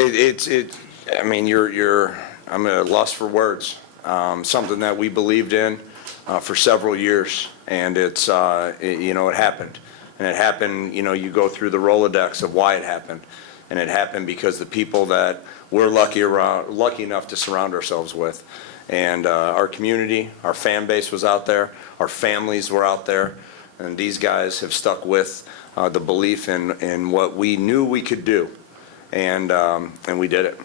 I mean, I'm at a loss for words. Something that we believed in for several years, and it happened. And it happened, you go through the Rolodex of why it happened. And it happened because the people that we're lucky enough to surround ourselves with. And our community, our fan base was out there, our families were out there, and these guys have stuck with the belief in what we knew we could do. And we did it.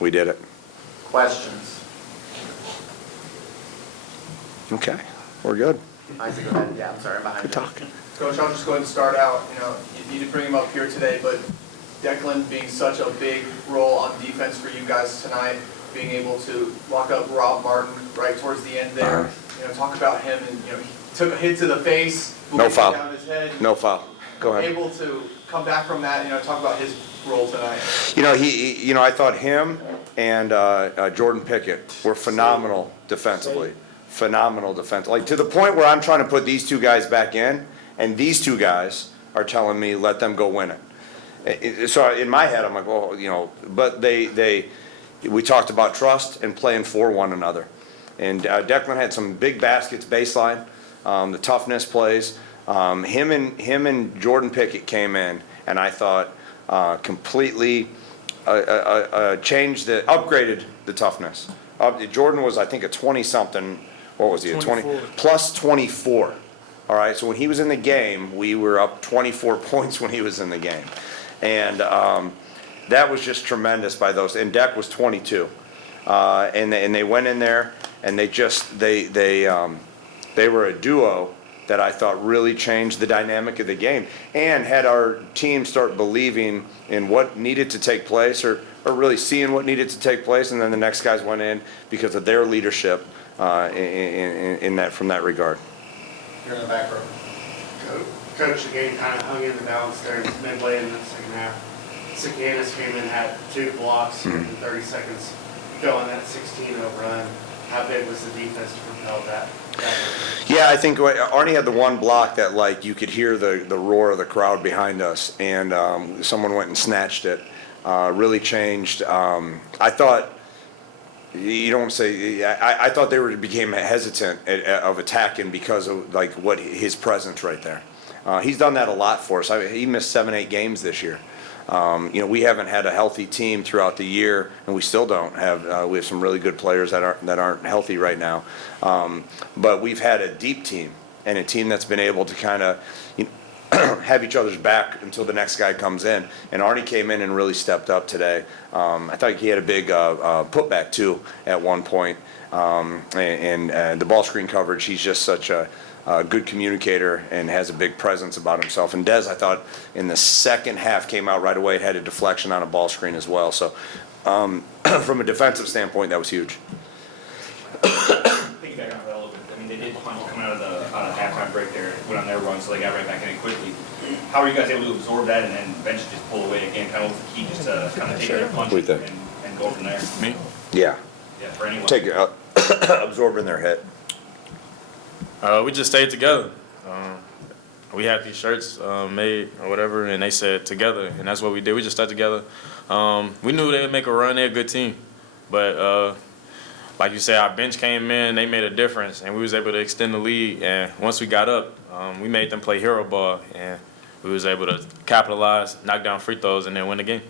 We did it. Questions? Okay, we're good. Isaac, go ahead. Yeah, I'm sorry, I'm behind you. Good talking. Coach, I'll just go ahead and start out. You need to bring him up here today, but Declan being such a big role on defense for you guys tonight, being able to lock up Rob Martin right towards the end there. Talk about him, and he took a hit to the face, No foul. down his head. No foul. Go ahead. Able to come back from that. Talk about his role tonight. I thought him and Jordan Pickett were phenomenal defensively. Phenomenal defense. Like, to the point where I'm trying to put these two guys back in, and these two guys are telling me, let them go win it. So in my head, I'm like, well, but we talked about trust and playing for one another. And Declan had some big baskets baseline, the toughness plays. Him and Jordan Pickett came in, and I thought completely upgraded the toughness. Jordan was, I think, a 20-something. What was he? 20 plus 24. All right. So when he was in the game, we were up 24 points when he was in the game, and that was just tremendous by those. And Deck was 22, and they went in there and they were a duo that I thought really changed the dynamic of the game and had our team start believing in what needed to take place, or really seeing what needed to take place, and then the next guys went in because of their leadership from that regard. You're in the back row. Coach, the game kind of hung in the balance there midway in the second half. Sikanis came in, had 2 blocks in 30 seconds, going that 16-0 run. How big was the defense to propel that? Yeah, I think Arnie had the one block that, like, you could hear the roar of the crowd behind us, and someone went and snatched it. Really changed. I thought, I thought they became hesitant of attacking because of, like, what his presence right there. He's done that a lot for us. He missed 7-8 games this year. We haven't had a healthy team throughout the year, and we still don't have. We have some really good players that aren't healthy right now. But we've had a deep team, and a team that's been able to kind of have each other's back until the next guy comes in. And Arnie came in and really stepped up today. I thought he had a big putback too at one point. And the ball screen coverage, he's just such a good communicator and has a big presence about himself. And Dez, I thought, in the second half came out right away, had a deflection on a ball screen as well. So from a defensive standpoint, that was huge. Piggyback on that a little bit. I mean, they did punt coming out of the halftime break there, went on their run, so they got right back in it quickly. How are you guys able to absorb that and then eventually just pull away again? Kind of what was the key just to kind of take their punch and go from there? Me? Yeah. Yeah, for anyone. Take absorbing their hit. We just stayed together. We had these shirts made or whatever, and they said together, and that's what we did. We just stuck together. We knew they would make a run. They're a good team. But like you said, our bench came in, they made a difference, and we was able to extend the lead. And once we got up, we made them play hero ball, and we was able to capitalize, knock down free throws, and then win the game.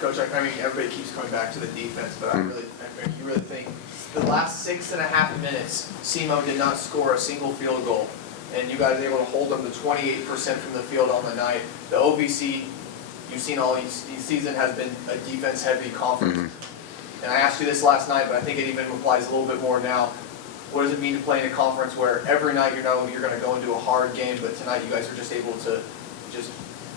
Coach, I mean, everybody keeps coming back to the defense, but you really think the last 6.5 minutes, SEMO did not score a single field goal, and you guys were able to hold them to 28% from the field on the night. The OVC, you've seen all these season, has been a defense-heavy conference. And I asked you this last night, but I think it even applies a little bit more now. What does it mean to play in a conference where every night you're going to go into a hard game, but tonight you guys are just able to just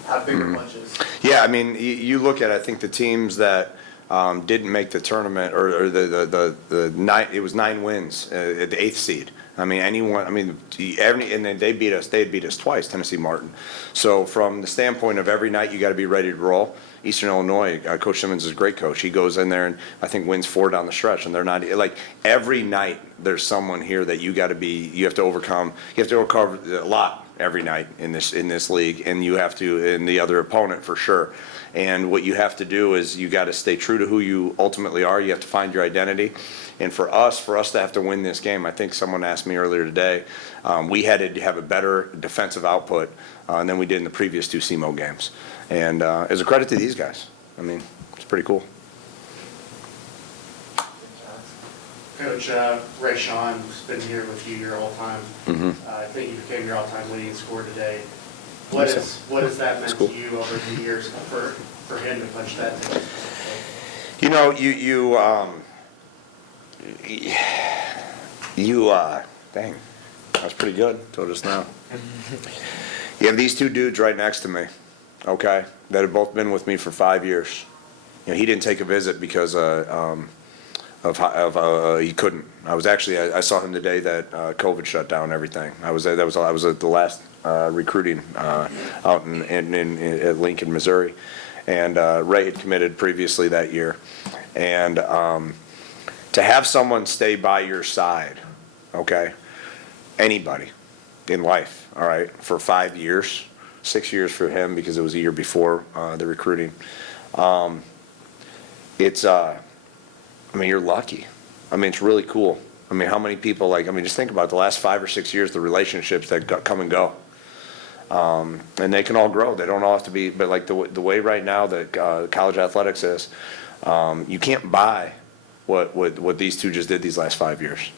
have bigger punches? Yeah, I mean, you look at, I think, the teams that didn't make the tournament, or the 9, it was 9 wins at the 8th seed. I mean, and then they beat us. They had beat us twice, Tennessee Martin. So from the standpoint of every night, you got to be ready to roll. Eastern Illinois, Coach Simmons is a great coach. He goes in there and I think wins 4 down the stretch, and they're not, like, every night there's someone here that you have to overcome. You have to overcome a lot every night in this league, and you have to, and the other opponent for sure. And what you have to do is you got to stay true to who you ultimately are. You have to find your identity. And for us to have to win this game, I think someone asked me earlier today, we had to have a better defensive output than we did in the previous 2 SEMO games. And as a credit to these guys, I mean, it's pretty cool. Coach Ray Sean, who's been here with you your whole time, I think you became your all-time leading scorer today. What has that meant to you over the years for him to punch that today? You know, dang, that was pretty good till just now. You have these 2 dudes right next to me, okay, that have both been with me for 5 years. You know, he didn't take a visit because he couldn't. I saw him the day that COVID shut down everything. I was at the last recruiting out at Lincoln, Missouri, and Ray had committed previously that year, and to have someone stay by your side, okay, anybody in life, all right, for 5 years, 6 years for him because it was a year before the recruiting. I mean, you're lucky. I mean, it's really cool. I mean, how many people, just think about the last 5 or 6 years, the relationships that come and go. And they can all grow. They don't all have to be, but like the way right now that college athletics is, you can't buy what these 2 just did these last 5 years.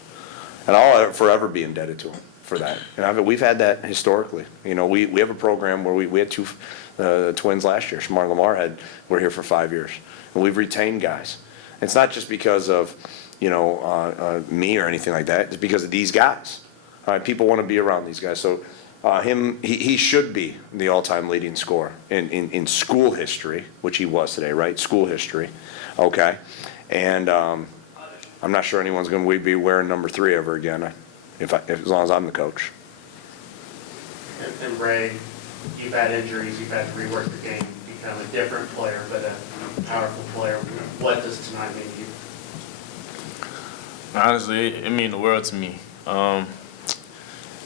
And I'll forever be indebted to them for that. And we've had that historically. You know, we have a program where we had 2 twins last year. Shamar and Lamar were here for 5 years. And we've retained guys. It's not just because of, me or anything like that. It's because of these guys. People want to be around these guys. So he should be the all-time leading scorer in school history, which he was today, right? School history, okay. And I'm not sure anyone's going to be wearing number 3 ever again, as long as I'm the coach. And Ray, you've had injuries, you've had to rework the game, become a different player, but a powerful player. What does tonight mean to you? Honestly, it means the world to me.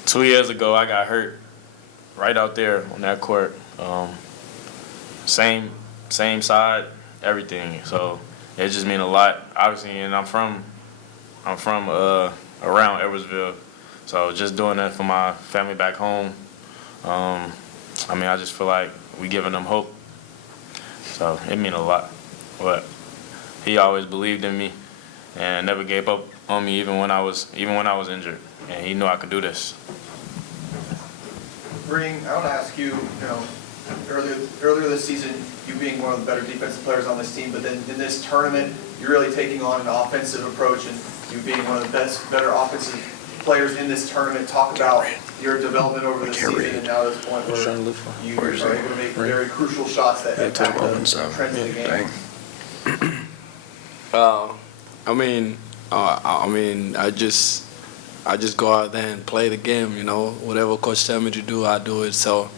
2 years ago, I got hurt right out there on that court. Same side, everything. So it just means a lot. Obviously, and I'm from around Edwardsville, so just doing that for my family back home. I just feel like we giving them hope. So it means a lot. But he always believed in me and never gave up on me even when I was injured, and he knew I could do this. Ring, I want to ask you, earlier this season, you being one of the better defensive players on this team, but then in this tournament, you're really taking on an offensive approach, and you being one of the better offensive players in this tournament. Talk about your development over the season and now to this point where you are able to make very crucial shots that impact the trends of the game. I just go out there and play the game, whatever coach tell me to do, I do it. So,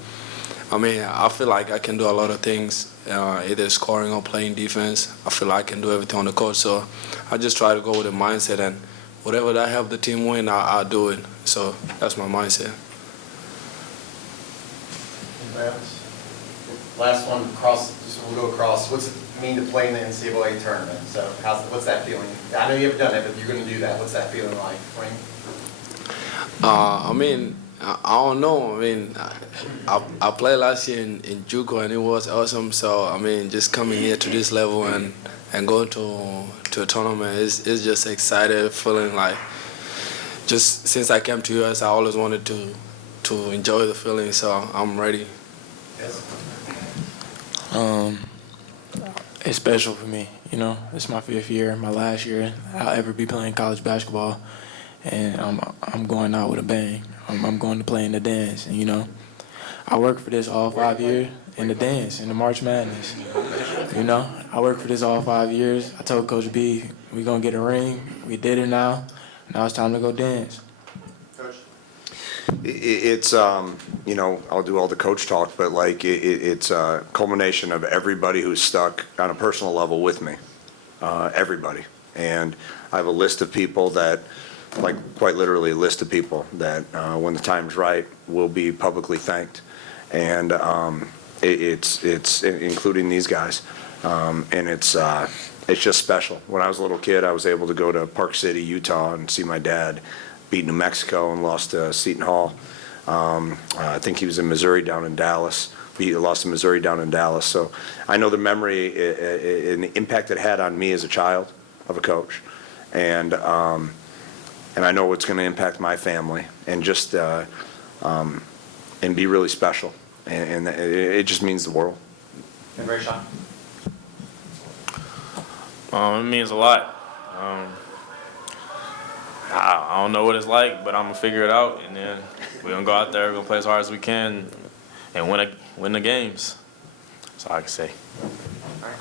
I feel like I can do a lot of things, either scoring or playing defense. I feel like I can do everything on the court. So I just try to go with a mindset, and whatever that help the team win, I'll do it. So that's my mindset. Last one, we'll go across. What's it mean to play in the NCAA tournament? So what's that feeling? I know you haven't done it, but you're going to do that. What's that feeling like? I don't know. I played last year in JUCO, and it was awesome. So, just coming here to this level and going to a tournament is just excited, feeling like just since I came to US, I always wanted to enjoy the feeling. So I'm ready. Yes. It's special for me, It's my 5th year, my last year I'll ever be playing college basketball, and I'm going out with a bang. I'm going to play in the dance, and I worked for this all 5 years in the dance, in the March Madness. I worked for this all 5 years. I told Coach B, we're gonna get a ring. We did it now. Now it's time to go dance. Coach? It's I'll do all the coach talk, but it's a culmination of everybody who's stuck on a personal level with me, everybody. And I have a list of people that like quite literally a list of people that, when the time's right, will be publicly thanked. And it's including these guys. And it's just special. When I was a little kid, I was able to go to Park City, Utah, and see my dad beat New Mexico and lost to Seton Hall. I think he was in Missouri down in Dallas. He lost to Missouri down in Dallas. So I know the memory and the impact it had on me as a child of a coach. And I know it's going to impact my family and just and be really special. And it just means the world. And Rayshawn? It means a lot. I don't know what it's like, but I'm gonna figure it out, and then we're gonna go out there, we're gonna play as hard as we can, and win the games. That's all I can say. All right.